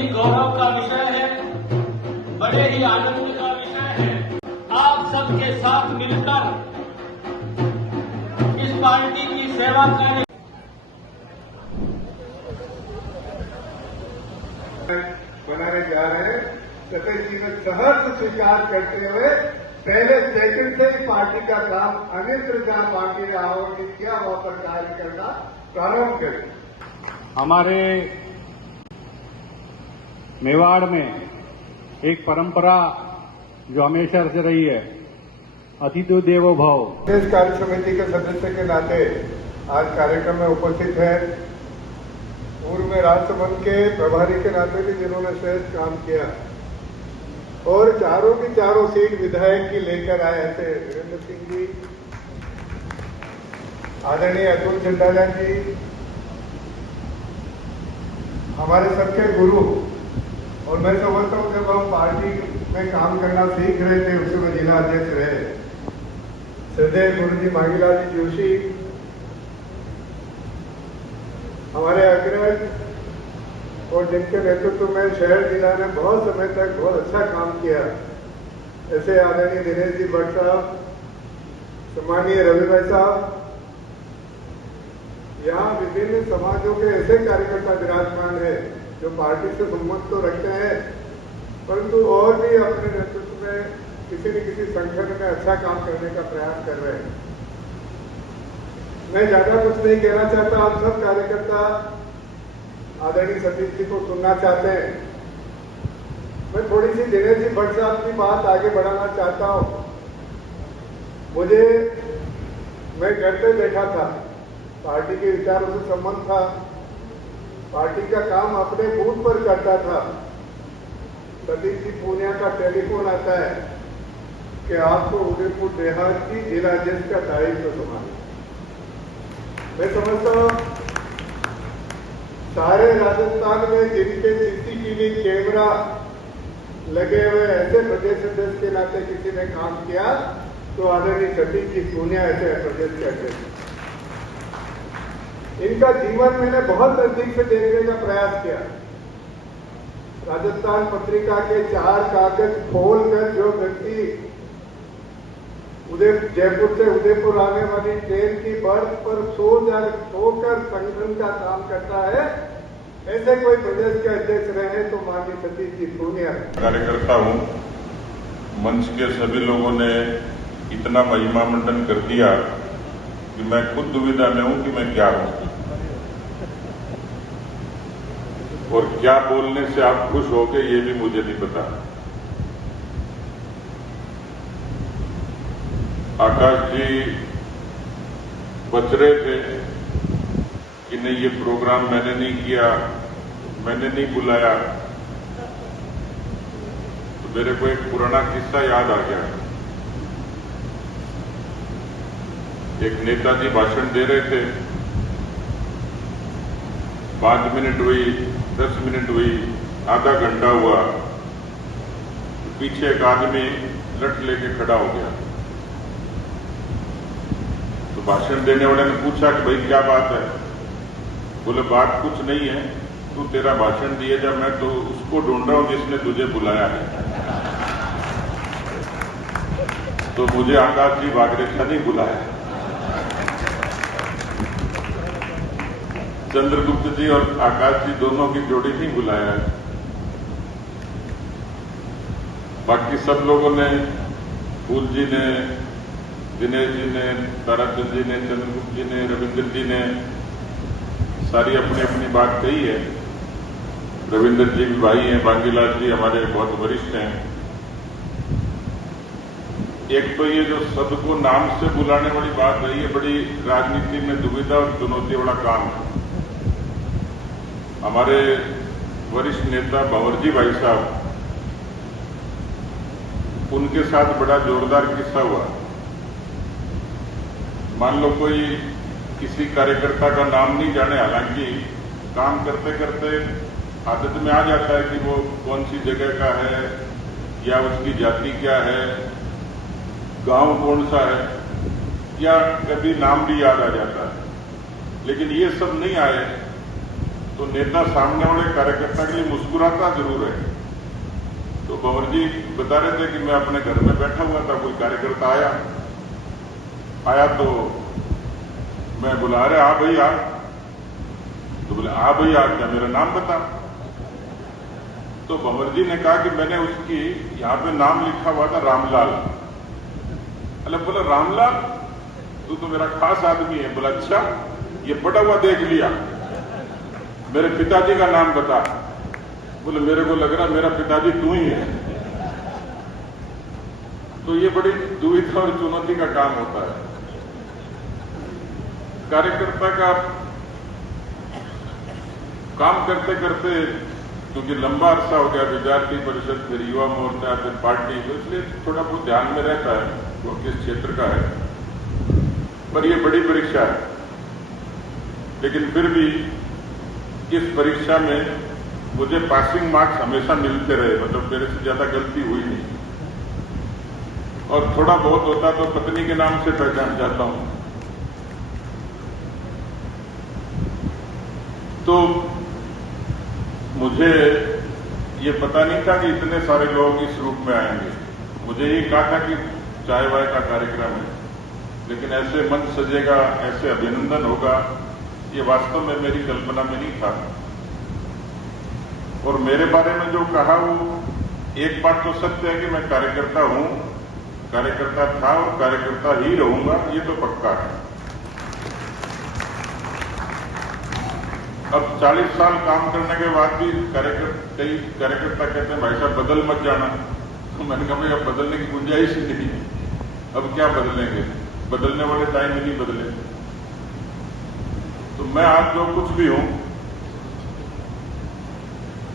ही गौरव का विषय है, बड़े ही आनंद का विषय है। आप सबके साथ मिलकर इस पार्टी की सेवा करने बनाने जा रहे हैं। सतीश जी ने सहर्ष स्वीकार करते हुए पहले सेकंड से ही पार्टी का काम अन्यत्र जहां पार्टी ने आवंटित किया वहां पर कार्य करना प्रारंभ करें। हमारे मेवाड़ में एक परंपरा जो हमेशा से रही है, अतिथि देवो भव। प्रदेश कार्य समिति के सदस्य के नाते आज कार्यक्रम में उपस्थित है पूर्व में राजसमंद के प्रभारी के नाते भी जिन्होंने श्रेष्ठ काम किया और चारों की चारों सीट विधायक की लेकर आए थे वीरेंद्र सिंह जी, आदरणीय अतुल चंदाला जी, हमारे सबके गुरु। और मैं समझता हूं जब हम पार्टी में काम करना सीख रहे थे उस समय जिला अध्यक्ष रहे श्रद्धेय गुरु जी मांगीलाल जी जोशी, हमारे अग्रज और जिनके नेतृत्व में शहर जिला ने बहुत समय तक बहुत अच्छा काम किया, ऐसे आदरणीय दिनेश जी भट्ट साहब, सम्मानीय रवि भाई साहब, यहाँ विभिन्न समाजों के ऐसे कार्यकर्ता विराजमान है जो पार्टी से संबंध तो रखते हैं परंतु और भी अपने नेतृत्व में किसी न किसी संगठन में अच्छा काम करने का प्रयास कर रहे हैं। मैं ज्यादा कुछ नहीं कहना चाहता, आप सब कार्यकर्ता आदरणीय सतीश जी को सुनना चाहते हैं। मैं थोड़ी सी दिनेश जी भट्ट साहब की बात आगे बढ़ाना चाहता हूं। मैं घर पे बैठा था, पार्टी के विचारों से संबंध था, पार्टी का काम अपने बूथ पर करता था। सतीश जी पूर्णिया का टेलीफोन आता है कि आपको उदयपुर देहात की जिला अध्यक्ष का दायित्व संभालना। मैं समझता हूं सारे राजस्थान में जिनके सीसीटीवी कैमरा लगे हुए ऐसे प्रदेश अध्यक्ष के नाते किसी ने काम किया तो आदरणीय सतीश जी पूर्णिया ऐसे प्रदेश के अध्यक्ष। इनका जीवन मैंने बहुत नजदीक से देखने का प्रयास किया। राजस्थान पत्रिका के 4 कागज खोलकर जो व्यक्ति जयपुर से उदयपुर आने वाली ट्रेन की बर्थ पर सोकर संगठन का काम करता है, ऐसे कोई प्रदेश के अध्यक्ष रहे तो माननीय सतीश जी पूर्णिया। कार्यकर्ता हूं, मंच के सभी लोगों ने इतना महिमा मंडन कर दिया कि मैं खुद दुविधा में हूं कि मैं क्या हूं और क्या बोलने से आप खुश होगे ये भी मुझे नहीं पता। आकाश जी बच रहे थे कि नहीं ये प्रोग्राम मैंने नहीं किया, मैंने नहीं बुलाया, तो मेरे को एक पुराना किस्सा याद आ गया। एक नेताजी भाषण दे रहे थे, 5 मिनट हुई, 10 मिनट हुई, आधा घंटा हुआ, तो पीछे एक आदमी लठ लेके खड़ा हो गया। तो भाषण देने वाले ने पूछा कि भाई क्या बात है? बोले बात कुछ नहीं है, तू तेरा भाषण दिए जा, मैं तो उसको ढूंढ रहा हूं जिसने तुझे बुलाया है। तो मुझे आकाश जी वागरेखा नहीं बुलाया, चंद्रगुप्त जी और आकाश जी दोनों की जोड़ी नहीं बुलाया है। बाकी सब लोगों ने, फूल जी ने, दिनेश जी ने, ताराचंद जी ने, चंद्रगुप्त जी ने, रविंद्र जी ने सारी अपनी अपनी बात कही है। रविंद्र जी भी भाई हैं, बांगीलाल जी हमारे बहुत वरिष्ठ हैं। एक तो ये जो सबको नाम से बुलाने वाली बात है, ये बड़ी राजनीति में दुविधा और चुनौती वाला काम है। हमारे वरिष्ठ नेता भंवरजी भाई साहब, उनके साथ बड़ा जोरदार किस्सा हुआ। मान लो कोई किसी कार्यकर्ता का नाम नहीं जाने, हालांकि काम करते करते आदत में आ जाता है कि वो कौन सी जगह का है या उसकी जाति क्या है, गांव कौन सा है, या कभी नाम भी याद आ जाता है। लेकिन ये सब नहीं आए तो नेता सामने वाले कार्यकर्ता के लिए मुस्कुराता जरूर है। तो भंवर जी बता रहे थे कि मैं अपने घर में बैठा हुआ था, कोई कार्यकर्ता आया तो मैं बुला रहे, आ भाई आ। तो बोले आ भाई आ, क्या मेरा नाम बता। तो भंवर जी ने कहा कि मैंने उसकी यहां पे नाम लिखा हुआ था रामलाल। अरे बोला रामलाल, तू तो मेरा खास आदमी है। बोला अच्छा, ये पढ़ा हुआ देख लिया, मेरे पिताजी का नाम बता। बोले मेरे को लग रहा मेरा पिताजी तू ही है। तो ये बड़ी दुविधा और चुनौती का काम होता है कार्यकर्ता का। काम करते करते क्योंकि लंबा अरसा हो गया, विद्यार्थी परिषद, फिर युवा मोर्चा, फिर पार्टी, तो इसलिए थोड़ा बहुत ध्यान में रहता है वो किस क्षेत्र का है। पर ये बड़ी परीक्षा है, लेकिन फिर भी इस परीक्षा में मुझे पासिंग मार्क्स हमेशा मिलते रहे, मतलब मेरे से ज्यादा गलती हुई नहीं। और थोड़ा बहुत होता तो पत्नी के नाम से पहचान जाता हूं। तो मुझे ये पता नहीं था कि इतने सारे लोग इस रूप में आएंगे। मुझे ये कहा था कि चाय वाय का कार्यक्रम है, लेकिन ऐसे मंच सजेगा, ऐसे अभिनंदन होगा, ये वास्तव में मेरी कल्पना में नहीं था। और मेरे बारे में जो कहा वो एक बात तो सत्य है कि मैं कार्यकर्ता हूं, कार्यकर्ता था और कार्यकर्ता ही रहूंगा, ये तो पक्का है। अब 40 साल काम करने के बाद भी कई कार्यकर्ता कहते हैं भाई साहब बदल मत जाना। तो मैंने कहा भाई अब बदलने की गुंजाइश ही नहीं, अब क्या बदलेंगे, बदलने वाले टाइम ही नहीं बदले। तो मैं आज जो कुछ भी हूं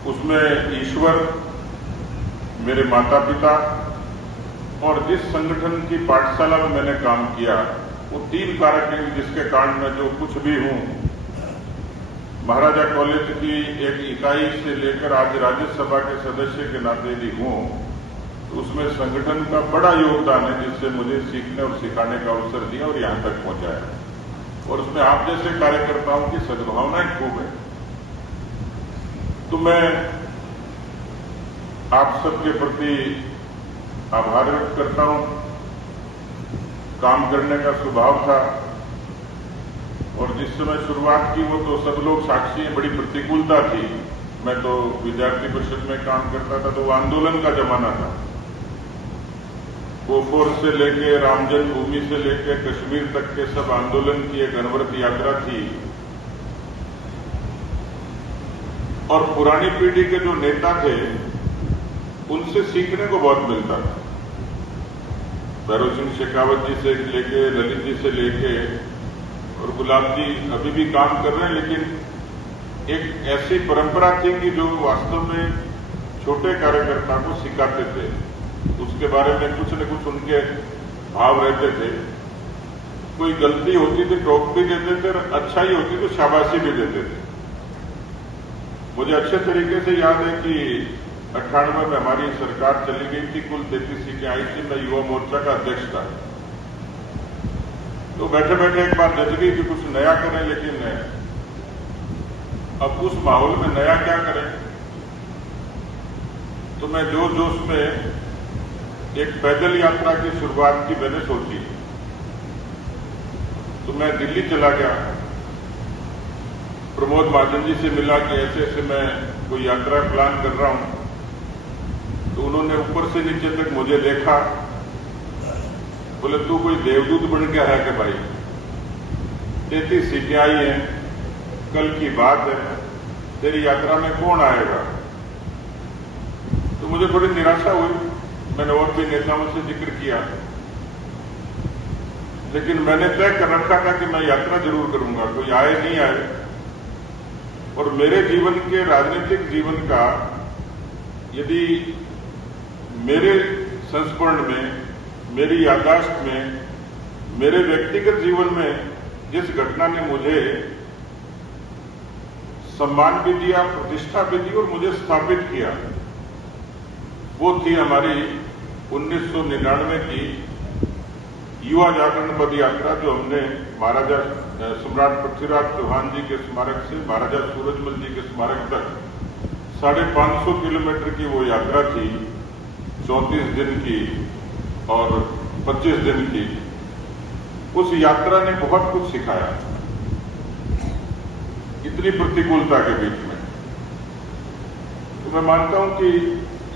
उसमें ईश्वर, मेरे माता पिता और जिस संगठन की पाठशाला में मैंने काम किया, वो 3 कारक हैं जिसके कारण मैं जो कुछ भी हूं। महाराजा कॉलेज की एक इकाई से लेकर आज राज्यसभा के सदस्य के नाते भी हूं, तो उसमें संगठन का बड़ा योगदान है, जिससे मुझे सीखने और सिखाने का अवसर दिया और यहां तक पहुंचाया। और उसमें आप जैसे कार्यकर्ताओं की सद्भावनाएं खूब है। तो मैं आप सबके प्रति आभार व्यक्त करता हूं। काम करने का स्वभाव था और जिस समय शुरुआत की वो तो सब लोग साक्षी हैं, बड़ी प्रतिकूलता थी। मैं तो विद्यार्थी परिषद में काम करता था, तो वो आंदोलन का जमाना था। बोफोर से लेके राम जन्मभूमि से लेके कश्मीर तक के सब आंदोलन की एक अनवरत यात्रा थी। और पुरानी पीढ़ी के जो नेता थे उनसे सीखने को बहुत मिलता था। भैरव सिंह शेखावत जी से लेके, ललित जी से लेके और गुलाब जी अभी भी काम कर रहे हैं, लेकिन एक ऐसी परंपरा थी कि जो वास्तव में छोटे कार्यकर्ता को सिखाते थे। उसके बारे में कुछ न कुछ उनके भाव रहते थे। कोई गलती होती थी टोक भी देते थे, और अच्छाई होती तो शाबाशी भी देते थे। मुझे अच्छे तरीके से याद है कि 98 में हमारी सरकार चली गई थी, कुल 33 सीटें आई थी, मैं युवा मोर्चा का अध्यक्ष था। तो बैठे बैठे एक बार जज गई कि कुछ नया करें, लेकिन अब उस माहौल में नया क्या करें। तो मैं जोश में एक पैदल यात्रा की शुरुआत की मैंने सोची। तो मैं दिल्ली चला गया, प्रमोद महाजन जी से मिला कि ऐसे ऐसे मैं कोई यात्रा प्लान कर रहा हूं। तो उन्होंने ऊपर से नीचे तक मुझे देखा, बोले तू कोई देवदूत बन गया है कि भाई 33 सीटें आई हैं, कल की बात है, तेरी यात्रा में कौन आएगा। तो मुझे थोड़ी निराशा हुई। मैंने और भी नेताओं से जिक्र किया, लेकिन मैंने तय कर रखा था कि मैं यात्रा जरूर करूंगा, कोई आए नहीं आए। और मेरे जीवन के राजनीतिक जीवन का यदि मेरे संस्मरण में, मेरी याददाश्त में, मेरे व्यक्तिगत जीवन में जिस घटना ने मुझे सम्मान भी दिया, प्रतिष्ठा भी दी और मुझे स्थापित किया, वो थी हमारी 1999 की युवा जागरण पद यात्रा जो हमने महाराजा सम्राट पृथ्वीराज चौहान जी के स्मारक से महाराजा सूरजमल जी के स्मारक तक 550 किलोमीटर की वो यात्रा थी, 34 दिन की और 25 दिन की। उस यात्रा ने बहुत कुछ सिखाया इतनी प्रतिकूलता के बीच में। तो मैं मानता हूं कि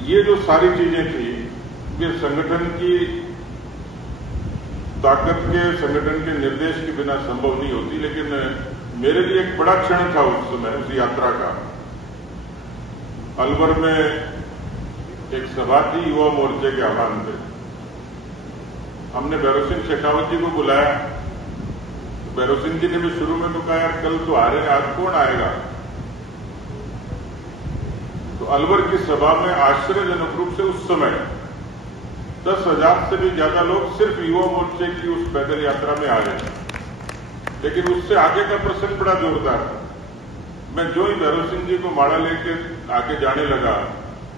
ये जो सारी चीजें थी ये संगठन की ताकत के, संगठन के निर्देश के बिना संभव नहीं होती। लेकिन मेरे लिए एक बड़ा क्षण था उस समय, उस यात्रा का। अलवर में एक सभा थी युवा मोर्चे के आह्वान पे। हमने भैरव सिंह शेखावत जी को बुलाया। भैरव सिंह जी ने भी शुरू में तो कहा यार कल तो आ रहे हैं, आज कौन आएगा। तो अलवर की सभा में आश्चर्यजनक रूप से उस समय 10,000 से भी ज्यादा लोग सिर्फ युवा मोर्चे की उस पैदल यात्रा में आए। लेकिन उससे आगे का प्रसंग बड़ा जोरदार। मैं जो ही भैरव सिंह जी को माला लेके आगे जाने लगा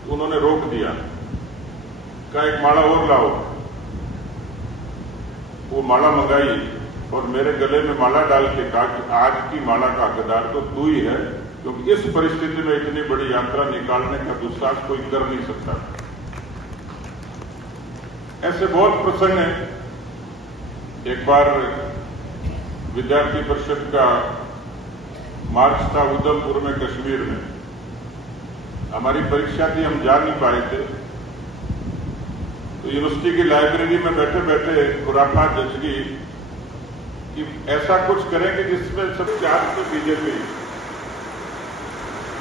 तो उन्होंने रोक दिया, कहा एक माला और लाओ। वो माला मंगाई और मेरे गले में माला डाल के कहा कि आज की माला का हकदार तो तू ही है, क्योंकि इस परिस्थिति में इतनी बड़ी यात्रा निकालने का दुस्साहस कोई कर नहीं सकता। ऐसे बहुत प्रसंग हैं। एक बार विद्यार्थी परिषद का मार्च था उधमपुर में, कश्मीर में। हमारी परीक्षा थी, हम जा नहीं पाए थे। तो यूनिवर्सिटी की लाइब्रेरी में बैठे बैठे खुरापात जच गई कि ऐसा कुछ करेंगे जिसमें सब चार्ज में बीजेपी।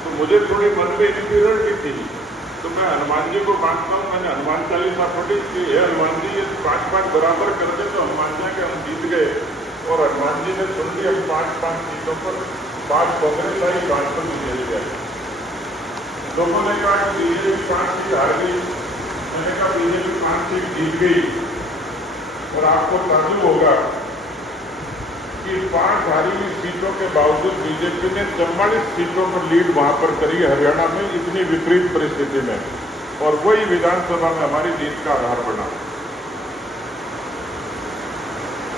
तो मुझे थोड़ी मन में इंस्पिरिट भी थी। तो मैं हनुमान जी को मांगता हूं, मैंने हनुमान चालीसा पढ़ी कि हे हनुमान जी ये 5-5 बराबर कर दे तो हनुमान जी के हम जीत गए। और हनुमान जी ने सुन ली, हम 5-5 सीटों पर 5 कांग्रेस आई, 5 पर बीजेपी गए। लोगों ने कहा कि बीजेपी 5 सीट हार गई। मैंने कहा बीजेपी 5 सीट जीत गई। और आपको ताजुब होगा कि 5 हारी हुई सीटों के बावजूद बीजेपी ने 44 सीटों पर लीड वहां पर करी हरियाणा में, इतनी विपरीत परिस्थिति में। और वही विधानसभा में हमारी जीत का आधार बना।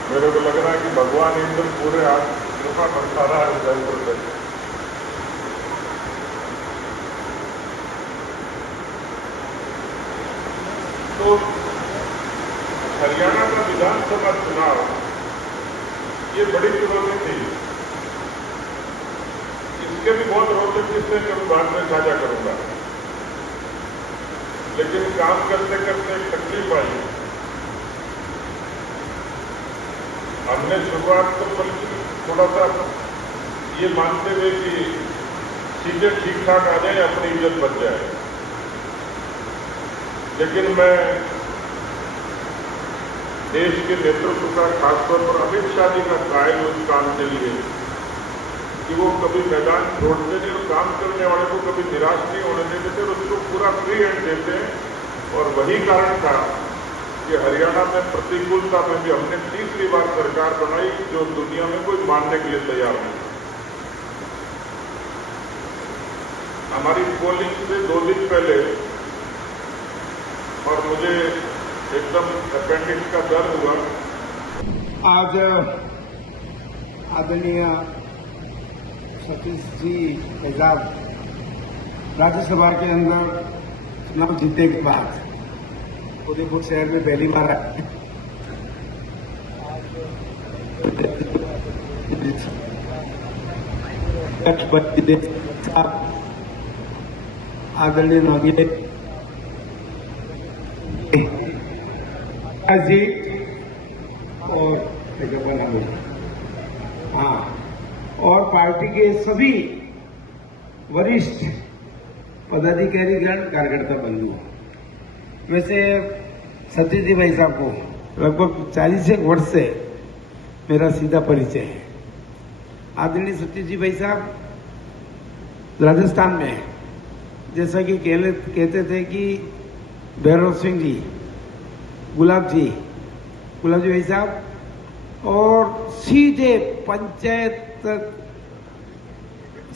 मेरे को लग रहा है कि भगवान एकदम पूरे हाथ कृपा बरसा रहा है जयपुर से। तो हरियाणा का विधानसभा चुनाव ये बड़ी चुनौती थी। इसके भी बहुत रोचक किस्से मैं बाद में साझा करूंगा। लेकिन काम करते करते एक तकलीफ आई। हमने शुरुआत तो बल्कि थोड़ा सा ये मानते हुए कि चीजें ठीक ठाक आ जाए, अपनी इज्जत बच जाए। लेकिन मैं देश के नेतृत्व का, खासतौर पर अमित शाह जी का कायल उस काम के लिए कि वो कभी मैदान छोड़ते नहीं और काम करने वाले को कभी निराश नहीं होने देते थे और उसको पूरा फ्री हैंड देते हैं। और वही कारण था कि हरियाणा में प्रतिकूलता में भी हमने तीसरी बार सरकार बनाई जो दुनिया में कोई मानने के लिए तैयार नहीं। हमारी पोलिंग से 2 दिन पहले, और मुझे एकदम अपेंडिक्स का दर्द हुआ। आज आदरणीय सतीश जी फैजाब राज्यसभा के अंदर चुनाव जीतने के बाद उदयपुर शहर में पहली बार आए। आदरणीय नवनीय जी और हाँ, और पार्टी के सभी वरिष्ठ पदाधिकारीगण, कार्यकर्ता बंधु। वैसे सतीश जी भाई साहब को लगभग 41 वर्ष से मेरा सीधा परिचय है। आदरणीय सतीश जी भाई साहब राजस्थान में जैसा कि कहते थे कि भैरव सिंह जी, गुलाब जी भाई साहब, और सीधे पंचायत तक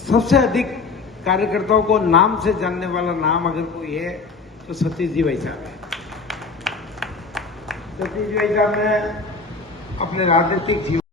सबसे अधिक कार्यकर्ताओं को नाम से जानने वाला नाम अगर कोई है तो सतीश जी भाई साहब है। सतीश जी भाई साहब ने अपने राजनीतिक जीवन